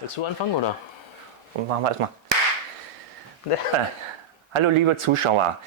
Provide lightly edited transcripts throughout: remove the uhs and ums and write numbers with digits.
Willst du anfangen, oder? Und machen wir erstmal. Hallo liebe Zuschauer,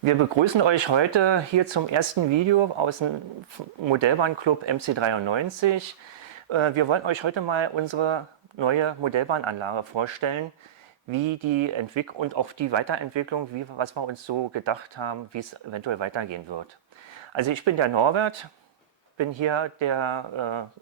wir begrüßen euch heute hier zum ersten Video aus dem Modellbahnclub MC93. Wir wollen euch heute mal unsere neue Modellbahnanlage vorstellen, wie die Entwicklung und auch die Weiterentwicklung, was wir uns so gedacht haben, wie es eventuell weitergehen wird. Also ich bin der Norbert, bin hier gehöre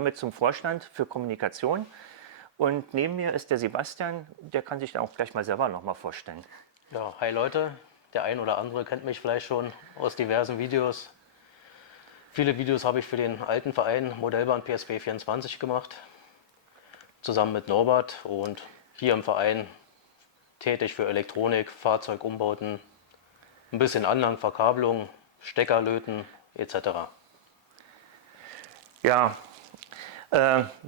mit zum Vorstand für Kommunikation, und neben mir ist der Sebastian, der kann sich dann auch gleich mal selber nochmal vorstellen. Ja, hi Leute, der ein oder andere kennt mich vielleicht schon aus diversen Videos. Viele Videos habe ich für den alten Verein Modellbahn PSW 24 gemacht, zusammen mit Norbert, und hier im Verein tätig für Elektronik, Fahrzeugumbauten, ein bisschen Anhang, Verkabelung, Steckerlöten etc. Ja,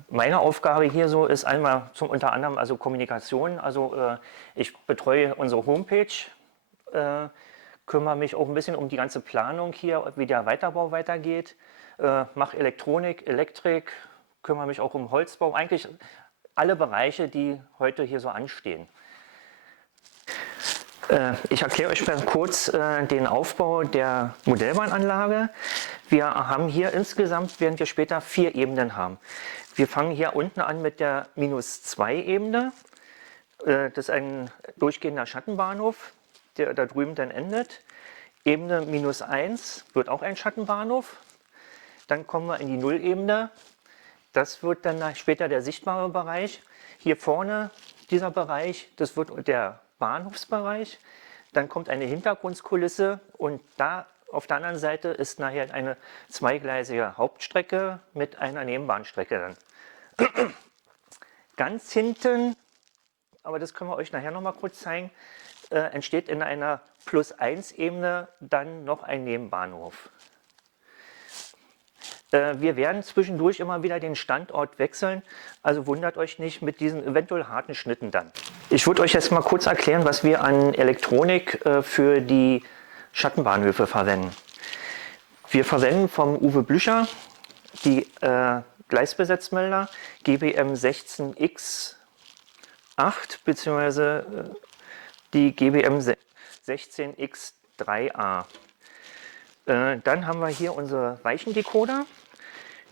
meine Aufgabe hier so ist einmal unter anderem also Kommunikation. Also ich betreue unsere Homepage, kümmere mich auch ein bisschen um die ganze Planung hier, wie der Weiterbau weitergeht, mache Elektronik, Elektrik, kümmere mich auch um Holzbau, eigentlich alle Bereiche, die heute hier so anstehen. Ich erkläre euch mal kurz den Aufbau der Modellbahnanlage. Wir haben hier insgesamt, werden wir später 4 Ebenen haben. Wir fangen hier unten an mit der -2-Ebene. Das ist ein durchgehender Schattenbahnhof, der da drüben dann endet. Ebene -1 wird auch ein Schattenbahnhof. Dann kommen wir in die Nullebene. Das wird dann später der sichtbare Bereich. Hier vorne, dieser Bereich, das wird der Bahnhofsbereich. Dann kommt eine Hintergrundkulisse, und da auf der anderen Seite ist nachher eine zweigleisige Hauptstrecke mit einer Nebenbahnstrecke dann. Ganz hinten, aber das können wir euch nachher noch mal kurz zeigen, entsteht in einer +1-Ebene dann noch ein Nebenbahnhof. Wir werden zwischendurch immer wieder den Standort wechseln, also wundert euch nicht mit diesen eventuell harten Schnitten dann. Ich würde euch jetzt mal kurz erklären, was wir an Elektronik für die Schattenbahnhöfe verwenden. Wir verwenden vom Uwe Blücher die Gleisbesetzmelder GBM 16X8 bzw. die GBM 16X3A. Dann haben wir hier unsere Weichendecoder.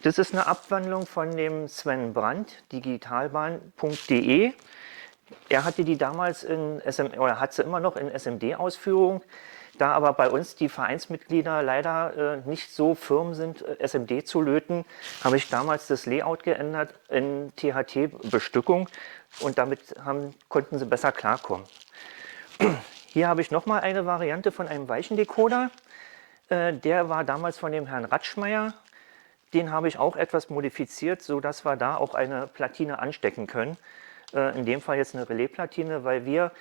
Das ist eine Abwandlung von dem Sven Brandt, digitalbahn.de. Er hatte die damals hat sie immer noch in SMD-Ausführung. Da aber bei uns die Vereinsmitglieder leider nicht so firm sind, SMD zu löten, habe ich damals das Layout geändert in THT-Bestückung, und damit konnten sie besser klarkommen. Hier habe ich nochmal eine Variante von einem Weichendecoder. Der war damals von dem Herrn Ratschmeier. Den habe ich auch etwas modifiziert, sodass wir da auch eine Platine anstecken können. In dem Fall jetzt eine Relaisplatine, weil wir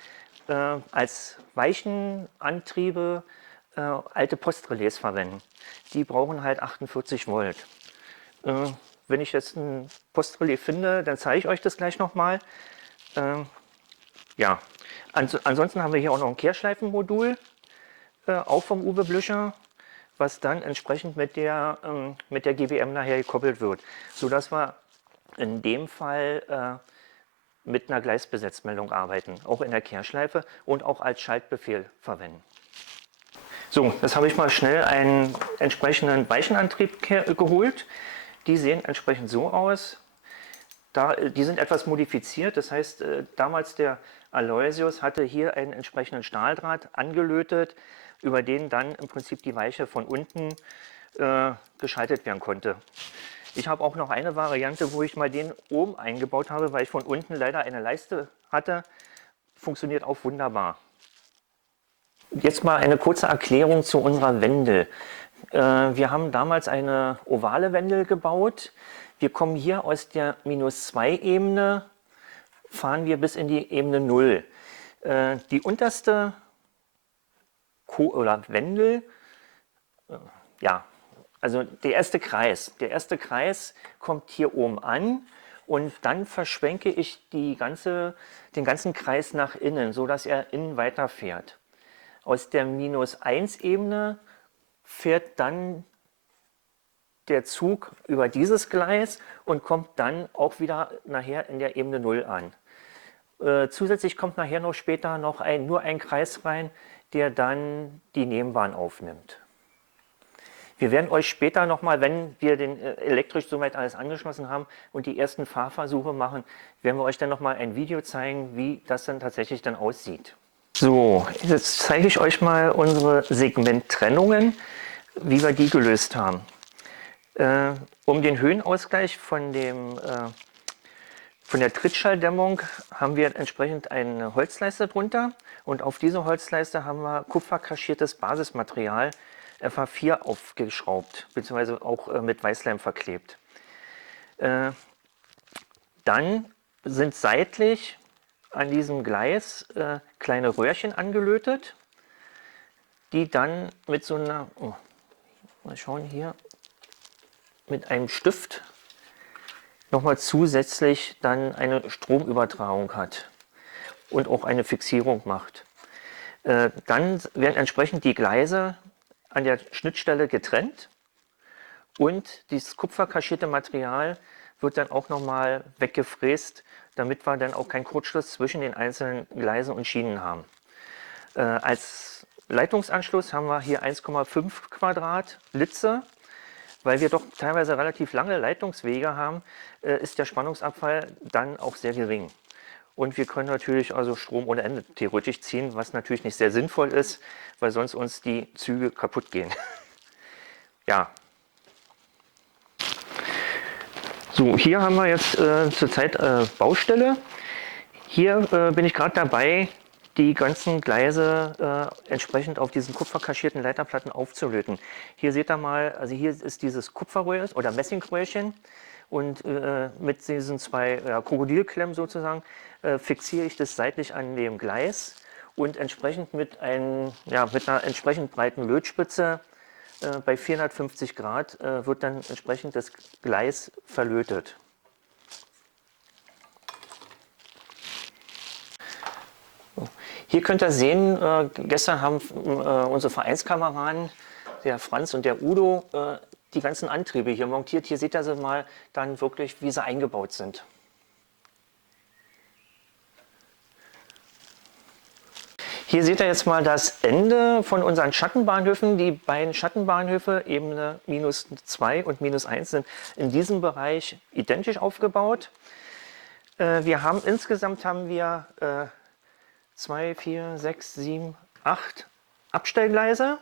als Weichenantriebe alte Postrelais verwenden. Die brauchen halt 48 Volt. Wenn ich jetzt ein Postrelais finde, dann zeige ich euch das gleich nochmal. Ja. Ansonsten haben wir hier auch noch ein Kehrschleifenmodul, auch vom Uwe Blücher, was dann entsprechend mit der GBM nachher gekoppelt wird, sodass wir in dem Fall mit einer Gleisbesetzmeldung arbeiten, auch in der Kehrschleife und auch als Schaltbefehl verwenden. So, jetzt habe ich mal schnell einen entsprechenden Weichenantrieb geholt. Die sehen entsprechend so aus. Die sind etwas modifiziert, das heißt, damals der Aloysius hatte hier einen entsprechenden Stahldraht angelötet, über den dann im Prinzip die Weiche von unten geschaltet werden konnte. Ich habe auch noch eine Variante, wo ich mal den oben eingebaut habe, weil ich von unten leider eine Leiste hatte. Funktioniert auch wunderbar. Jetzt mal eine kurze Erklärung zu unserer Wende. Wir haben damals eine ovale Wendel gebaut. Wir kommen hier aus der -2-Ebene, fahren wir bis in die Ebene 0. Die unterste Wendel, ja, also der erste Kreis kommt hier oben an und dann verschwenke ich den ganzen Kreis nach innen, sodass er innen weiterfährt. Aus der -1-Ebene fährt dann der Zug über dieses Gleis und kommt dann auch wieder nachher in der Ebene 0 an. Zusätzlich kommt nachher noch später noch nur ein Kreis rein, der dann die Nebenbahn aufnimmt. Wir werden euch später nochmal, wenn wir den elektrisch soweit alles angeschlossen haben und die ersten Fahrversuche machen, werden wir euch dann nochmal ein Video zeigen, wie das dann tatsächlich dann aussieht. So, jetzt zeige ich euch mal unsere Segmenttrennungen, wie wir die gelöst haben. Um den Höhenausgleich von der Trittschalldämmung haben wir entsprechend eine Holzleiste drunter und auf diese Holzleiste haben wir kupferkaschiertes Basismaterial FA4 aufgeschraubt, beziehungsweise auch mit Weißleim verklebt. Dann sind seitlich an diesem Gleis kleine Röhrchen angelötet, die dann mit so einer, mal schauen hier, mit einem Stift nochmal zusätzlich dann eine Stromübertragung hat und auch eine Fixierung macht. Dann werden entsprechend die Gleise an der Schnittstelle getrennt und dieses kupferkaschierte Material wird dann auch nochmal weggefräst, damit wir dann auch keinen Kurzschluss zwischen den einzelnen Gleisen und Schienen haben. Als Leitungsanschluss haben wir hier 1,5 Quadrat Litze. Weil wir doch teilweise relativ lange Leitungswege haben, ist der Spannungsabfall dann auch sehr gering. Und wir können natürlich also Strom ohne Ende theoretisch ziehen, was natürlich nicht sehr sinnvoll ist, weil sonst uns die Züge kaputt gehen. Ja. So, hier haben wir jetzt zurzeit Baustelle. Hier bin ich gerade dabei, die ganzen Gleise entsprechend auf diesen kupferkaschierten Leiterplatten aufzulöten. Hier seht ihr mal, also hier ist dieses Kupferröhrchen oder Messingröhrchen und mit diesen zwei Krokodilklemmen sozusagen fixiere ich das seitlich an dem Gleis und entsprechend mit einer entsprechend breiten Lötspitze bei 450 Grad wird dann entsprechend das Gleis verlötet. Hier könnt ihr sehen, gestern haben unsere Vereinskameraden, der Franz und der Udo, die ganzen Antriebe hier montiert. Hier seht ihr sie mal dann wirklich, wie sie eingebaut sind. Hier seht ihr jetzt mal das Ende von unseren Schattenbahnhöfen. Die beiden Schattenbahnhöfe, Ebene -2 und -1, sind in diesem Bereich identisch aufgebaut. Insgesamt haben wir 2, 4, 6, 7, 8 Abstellgleise.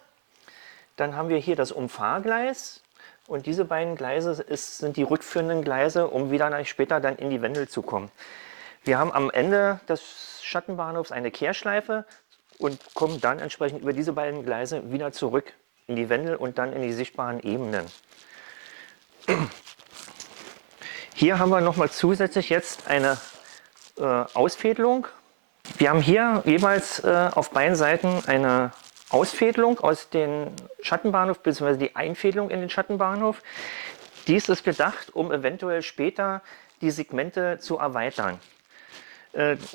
Dann haben wir hier das Umfahrgleis und diese beiden Gleise sind die rückführenden Gleise, um wieder später dann in die Wendel zu kommen. Wir haben am Ende des Schattenbahnhofs eine Kehrschleife und kommen dann entsprechend über diese beiden Gleise wieder zurück in die Wendel und dann in die sichtbaren Ebenen. Hier haben wir nochmal zusätzlich jetzt eine Ausfädelung. Wir haben hier jeweils auf beiden Seiten eine Ausfädelung aus dem Schattenbahnhof bzw. die Einfädelung in den Schattenbahnhof. Dies ist gedacht, um eventuell später die Segmente zu erweitern.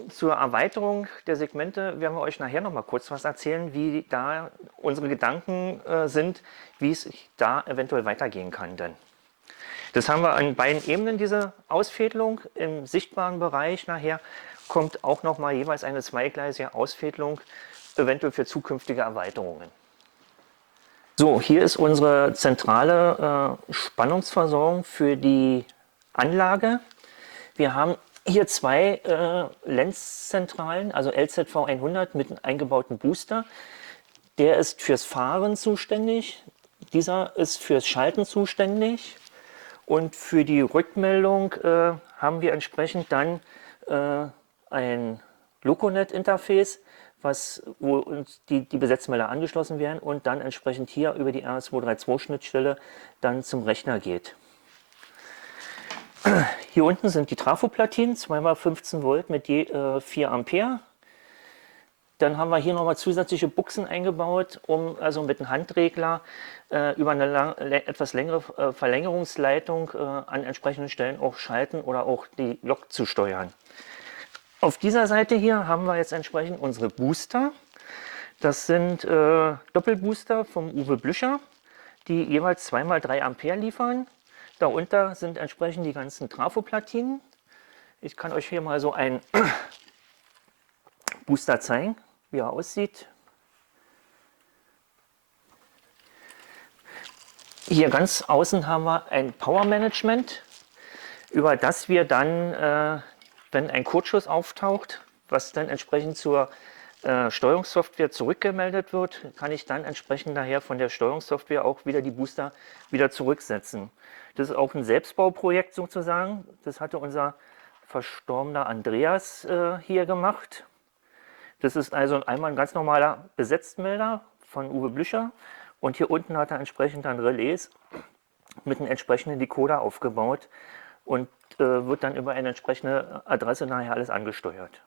Zur Erweiterung der Segmente werden wir euch nachher noch mal kurz was erzählen, wie da unsere Gedanken sind, wie es da eventuell weitergehen kann. Denn das haben wir an beiden Ebenen, diese Ausfädelung. Im sichtbaren Bereich nachher kommt auch noch mal jeweils eine zweigleisige Ausfädelung, eventuell für zukünftige Erweiterungen. So, hier ist unsere zentrale Spannungsversorgung für die Anlage. Wir haben hier zwei Lenzzentralen, also LZV 100 mit einem eingebauten Booster. Der ist fürs Fahren zuständig, dieser ist fürs Schalten zuständig und für die Rückmeldung haben wir entsprechend dann ein Loconet-Interface, wo uns die Besetzmelder angeschlossen werden und dann entsprechend hier über die RS232-Schnittstelle dann zum Rechner geht. Hier unten sind die Trafoplatinen, 2x15 Volt mit je 4 Ampere. Dann haben wir hier nochmal zusätzliche Buchsen eingebaut, um also mit einem Handregler über eine etwas längere Verlängerungsleitung an entsprechenden Stellen auch schalten oder auch die Lok zu steuern. Auf dieser Seite hier haben wir jetzt entsprechend unsere Booster. Das sind Doppelbooster vom Uwe Blücher, die jeweils 2x3 Ampere liefern. Darunter sind entsprechend die ganzen Trafoplatinen. Ich kann euch hier mal so einen Booster zeigen, wie er aussieht. Hier ganz außen haben wir ein Power Management, über das wir dann, wenn ein Kurzschluss auftaucht, was dann entsprechend zur Steuerungssoftware zurückgemeldet wird, kann ich dann entsprechend daher von der Steuerungssoftware auch wieder die Booster wieder zurücksetzen. Das ist auch ein Selbstbauprojekt sozusagen. Das hatte unser verstorbener Andreas hier gemacht. Das ist also einmal ein ganz normaler Besetzmelder von Uwe Blücher und hier unten hat er entsprechend dann Relais mit einem entsprechenden Decoder aufgebaut und wird dann über eine entsprechende Adresse nachher alles angesteuert.